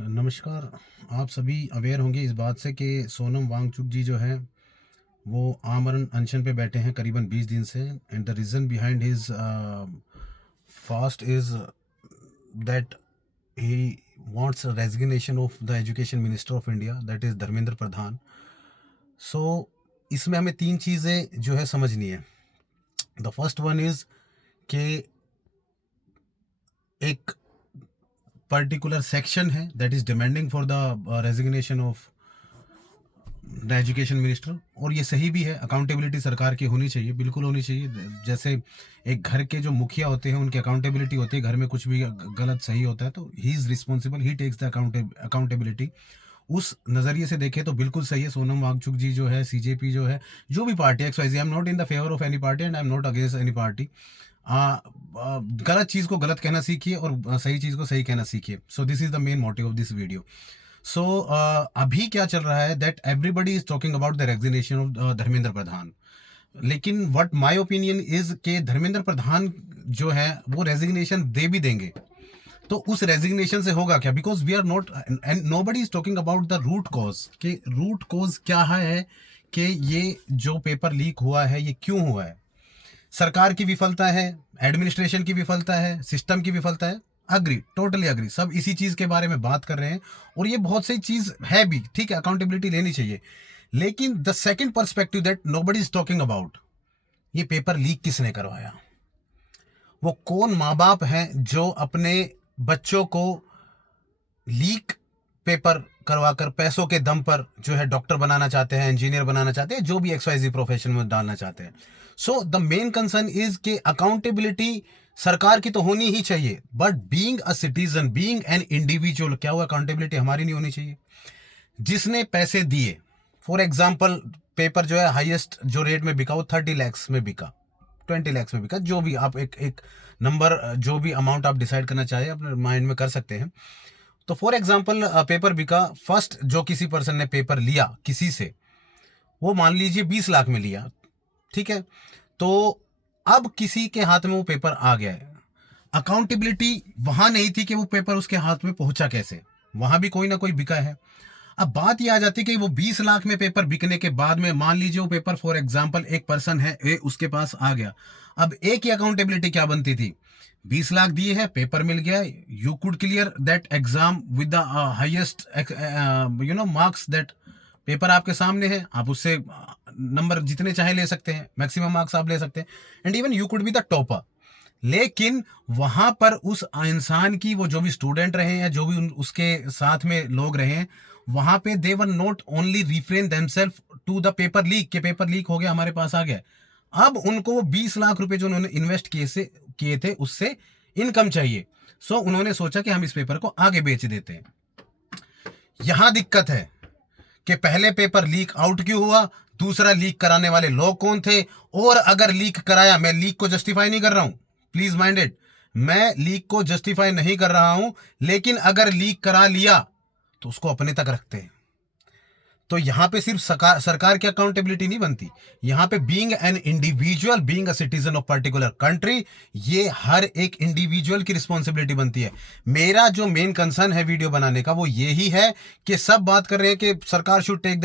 नमस्कार। आप सभी अवेयर होंगे इस बात से कि सोनम वांगचुक जी जो हैं वो आमरण अनशन पे बैठे हैं करीबन 20 दिन से। And the reason behind his fast is that he wants resignation of the education minister of India, that is Dharmendra Pradhan. So इसमें हमें तीन चीज़ें जो है समझनी है। द फर्स्ट वन इज़ कि एक पर्टिकुलर सेक्शन है that is demanding for the resignation of the education minister, और ये सही भी है। अकाउंटेबिलिटी सरकार की होनी चाहिए, बिल्कुल होनी चाहिए। जैसे एक घर के जो मुखिया होते हैं उनकी अकाउंटेबिलिटी होती है, घर में कुछ भी गलत सही होता है तो he is responsible, he takes the accountability. उस नज़रिए से देखें तो बिल्कुल सही है। सोनम वांगचुक जी जो है, सीजेपी जो है, जो भी party x y, I am not in the favour of any party and I am not against any party. गलत चीज़ को गलत कहना सीखिए और सही चीज़ को सही कहना सीखिए। So this is the main motive of this video. So अभी क्या चल रहा है that everybody is talking about the resignation of Dharmendra Pradhan. लेकिन व्हाट माय ओपिनियन इज के धर्मेंद्र प्रधान जो है वो रेजिग्नेशन दे भी देंगे तो उस रेजिग्नेशन से होगा क्या? Because we are not and nobody is talking about the root cause, कि रूट कॉज क्या है, कि ये जो पेपर लीक हुआ है ये क्यों हुआ है। सरकार की विफलता है, एडमिनिस्ट्रेशन की विफलता है, सिस्टम की विफलता है। अग्री, टोटली अग्री, सब इसी चीज़ के बारे में बात कर रहे हैं और ये बहुत सही चीज़ है भी, ठीक है, अकाउंटेबिलिटी लेनी चाहिए। लेकिन the second perspective that nobody is talking about, ये पेपर लीक किसने करवाया? वो कौन माँ बाप हैं जो अपने बच्चों को लीक पेपर करवाकर पैसों के दम पर जो है डॉक्टर बनाना चाहते हैं, इंजीनियर बनाना चाहते हैं, जो भी XYZ प्रोफेशन में डालना चाहते हैं। So the main concern is के अकाउंटेबिलिटी सरकार की तो होनी ही चाहिए, but being a citizen, being an individual, क्या हुआ, अकाउंटेबिलिटी हमारी नहीं होनी चाहिए? जिसने पैसे दिए, फॉर एग्जाम्पल पेपर जो है हाईएस्ट जो रेट में बिका वो 30 लैक्स में बिका, 20 लैक्स में बिका, जो भी आप एक नंबर, जो भी अमाउंट आप डिसाइड करना चाहे अपने माइंड में कर सकते हैं। तो फॉर एग्जाम्पल पेपर बिका, फर्स्ट जो किसी पर्सन ने पेपर लिया किसी से, वो मान लीजिए 20 लाख में लिया, ठीक है। तो अब किसी के हाथ में वो पेपर आ गया है, अकाउंटेबिलिटी वहां नहीं थी कि वो पेपर उसके हाथ में पहुंचा कैसे, वहां भी कोई ना कोई बिका है। अब बात यह आ जाती है कि वो 20 लाख में पेपर बिकने के बाद में मान लीजिए वो पेपर फॉर एग्जाम्पल एक पर्सन है ए, उसके पास आ गया। अब एक ही अकाउंटेबिलिटी क्या बनती थी? 20 लाख दिए हैं, पेपर मिल गया, you could clear that exam with the highest marks, that paper आपके सामने है, आप उससे नंबर जितने चाहे ले सकते हैं, मैक्सिमम मार्क्स आप ले सकते हैं, and even you could be the topper. लेकिन वहां पर उस इंसान की, वो जो भी स्टूडेंट रहे हैं, जो भी उसके साथ में लोग रहे हैं, वहां पे they were not only refrain themselves to the paper leak, के पेपर लीक हो गया, हमारे पास आ गया। अब उनको वो 20 लाख रुपए जो उन्होंने इन्वेस्ट किए थे उससे इनकम चाहिए। सो उन्होंने सोचा कि हम इस पेपर को आगे बेच देते हैं। यहां दिक्कत है कि पहले पेपर लीक आउट क्यों हुआ, दूसरा लीक कराने वाले लोग कौन थे, और अगर लीक कराया, मैं लीक को जस्टिफाई नहीं कर रहा हूं, प्लीज माइंड इट, मैं लीक को जस्टिफाई नहीं कर रहा हूं, लेकिन अगर लीक करा लिया तो उसको अपने तक रखते हैं। तो यहां पे सिर्फ सरकार की अकाउंटेबिलिटी नहीं बनती, यहां पे being an individual, being a citizen of particular country, ये हर एक इंडिविजुअल की रिस्पॉन्सिबिलिटी बनती है। मेरा जो मेन कंसर्न है वीडियो बनाने का वो यही है कि सब बात कर रहे हैं कि सरकार should take the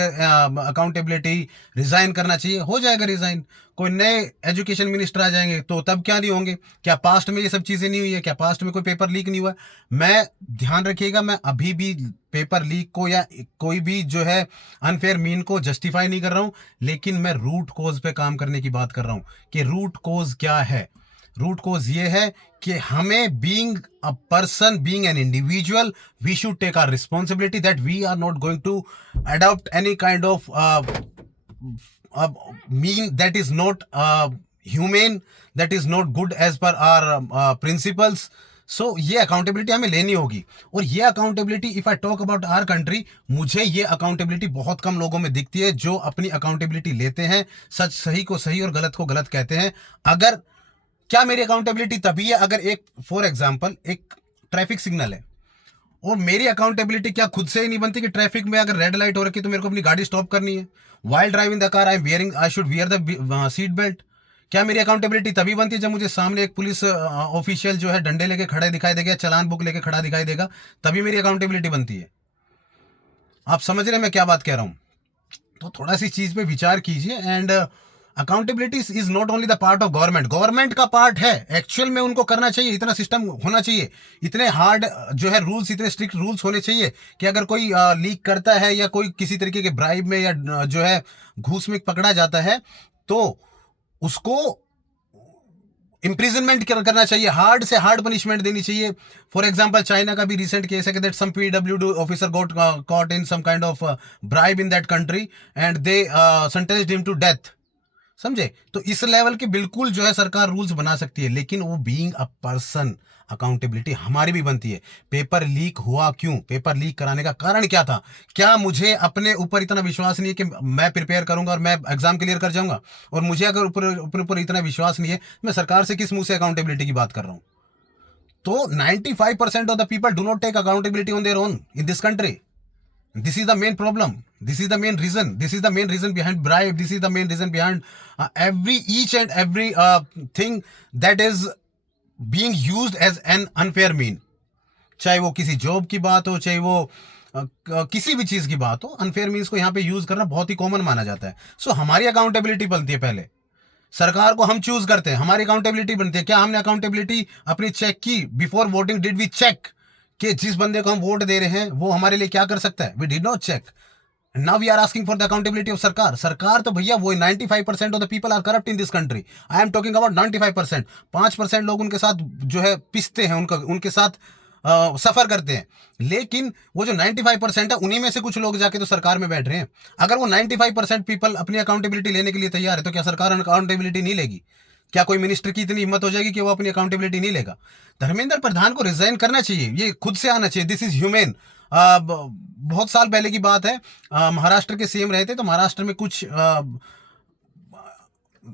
accountability, resign करना चाहिए, हो जाएगा रिजाइन, कोई नए एजुकेशन मिनिस्टर आ जाएंगे तो तब क्या नहीं होंगे? क्या पास्ट में ये सब चीजें नहीं हुई है? क्या पास्ट में कोई पेपर लीक नहीं हुआ? मैं, ध्यान रखिएगा, मैं अभी भी पेपर लीक को या कोई भी जो है अनफेयर मीन को जस्टिफाई नहीं कर रहा हूं, लेकिन मैं रूट कोज पे काम करने की बात कर रहा हूं कि रूट कोज क्या है। रूट कोज ये है कि हमें, being a person, being an individual, we should take our responsibility, that we are not going to adopt any kind of mean that is not humane, that is not good as per our principles. So ये accountability हमें लेनी होगी, और ये accountability, if I talk about our country, मुझे ये accountability बहुत कम लोगों में दिखती है जो अपनी अकाउंटेबिलिटी लेते हैं, सच सही को सही और गलत को गलत कहते हैं। अगर, क्या मेरी अकाउंटेबिलिटी तभी है अगर एक, फॉर एग्जाम्पल, एक ट्रैफिक सिग्नल है और मेरी अकाउंटेबिलिटी क्या खुद से ही नहीं बनती कि ट्रैफिक में अगर रेड लाइट हो रखी तो मेरे को अपनी गाड़ी स्टॉप करनी है? While driving the car I am wearing, I should wear the seat belt. क्या मेरी अकाउंटेबिलिटी तभी बनती है जब मुझे सामने एक पुलिस ऑफिशियल जो है डंडे लेके खड़े दिखाई देगा, चालान बुक लेके खड़ा दिखाई देगा, तभी मेरी अकाउंटेबिलिटी बनती है। आप समझ रहे हैं मैं क्या बात कह रहा हूं? तो थोड़ा सी चीज पे विचार कीजिए। And accountability is not only the part of government, government का पार्ट है एक्चुअल में, उनको करना चाहिए, इतना सिस्टम होना चाहिए, इतने हार्ड जो है रूल्स, इतने स्ट्रिक्ट रूल्स होने चाहिए कि अगर कोई लीक करता है या कोई किसी तरीके के ब्राइब में या जो है घूस में पकड़ा जाता है तो उसको इम्प्रिजनमेंट करना चाहिए, हार्ड से हार्ड पनिशमेंट देनी चाहिए। फॉर एग्जांपल चाइना का भी रिसेंट केस है कि that some PWD officer got caught in some kind of bribe in that country and they sentenced him to death. समझे? तो इस लेवल के बिल्कुल जो है सरकार रूल्स बना सकती है, लेकिन वो बीइंग अ पर्सन अकाउंटेबिलिटी हमारी भी बनती है। पेपर लीक हुआ क्यों? पेपर लीक कराने का कारण क्या था? क्या मुझे अपने ऊपर इतना विश्वास नहीं है कि मैं प्रिपेयर करूंगा और मैं एग्जाम क्लियर कर जाऊंगा? और मुझे अगर अपने ऊपर इतना विश्वास नहीं है, मैं सरकार से किस मुंह से अकाउंटेबिलिटी की बात कर रहा हूं? तो 95% of the people do not take accountability on their own in this country. This is the main problem. This is the main reason. This is the main reason behind bribe. This is the main reason behind each and every thing that is being used as an unfair mean. चाहे वो किसी job की बात हो, चाहे वो किसी भी चीज की बात हो, अनफेयर मीन्स को यहाँ पे यूज करना बहुत ही कॉमन माना जाता है। सो हमारी अकाउंटेबिलिटी बनती है, पहले सरकार को हम चूज करते हैं, हमारी अकाउंटेबिलिटी बनती है। क्या हमने अकाउंटेबिलिटी अपनी चेक की? Before voting did we check कि जिस बंदे को हम वोट दे रहे हैं वो हमारे लिए क्या कर सकता है? We did not check. Now we are asking for the accountability of सरकार। सरकार तो भैया वो 95% of the people are corrupt in this country. I am talking about 95%। 5% लोग उनके साथ जो है पिसते हैं, उनके साथ सफर करते हैं, लेकिन वो जो 95% है उन्हीं में से कुछ लोग जाके तो सरकार में बैठ रहे हैं। अगर वो 95% पीपल अपनी अकाउंटेबिलिटी लेने के लिए तैयार है तो क्या सरकार अकाउंटेबिलिटी नहीं लेगी? क्या कोई मिनिस्टर की इतनी हिम्मत हो जाएगी कि वो अपनी अकाउंटेबिलिटी नहीं लेगा? धर्मेंद्र प्रधान को रिजाइन करना चाहिए, ये खुद से आना चाहिए। This is humane. बहुत साल पहले की बात है, महाराष्ट्र के सीएम रहे थे, तो महाराष्ट्र में कुछ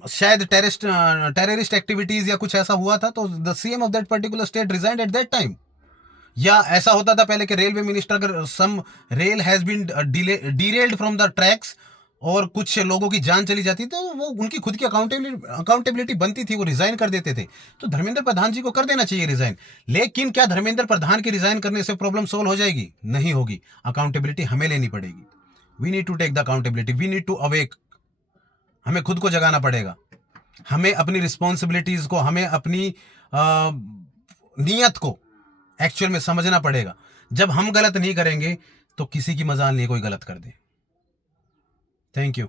शायद टेररिस्ट एक्टिविटीज या कुछ ऐसा हुआ था, तो the CM of that particular state resigned at that time. या ऐसा होता था पहले कि रेलवे मिनिस्टर, अगर some rail has been derailed from the tracks और कुछ लोगों की जान चली जाती तो वो उनकी खुद की अकाउंटेबिलिटी बनती थी, वो रिजाइन कर देते थे। तो धर्मेंद्र प्रधान जी को कर देना चाहिए रिजाइन। लेकिन क्या धर्मेंद्र प्रधान के रिजाइन करने से प्रॉब्लम सोल्व हो जाएगी? नहीं होगी। अकाउंटेबिलिटी हमें लेनी पड़ेगी। We need to take the accountability, we need to awake. हमें खुद को जगाना पड़ेगा, हमें अपनी रिस्पॉन्सिबिलिटीज को, हमें अपनी नीयत को एक्चुअल में समझना पड़ेगा। जब हम गलत नहीं करेंगे तो किसी की मजाल नहीं कोई गलत कर दे। Thank you.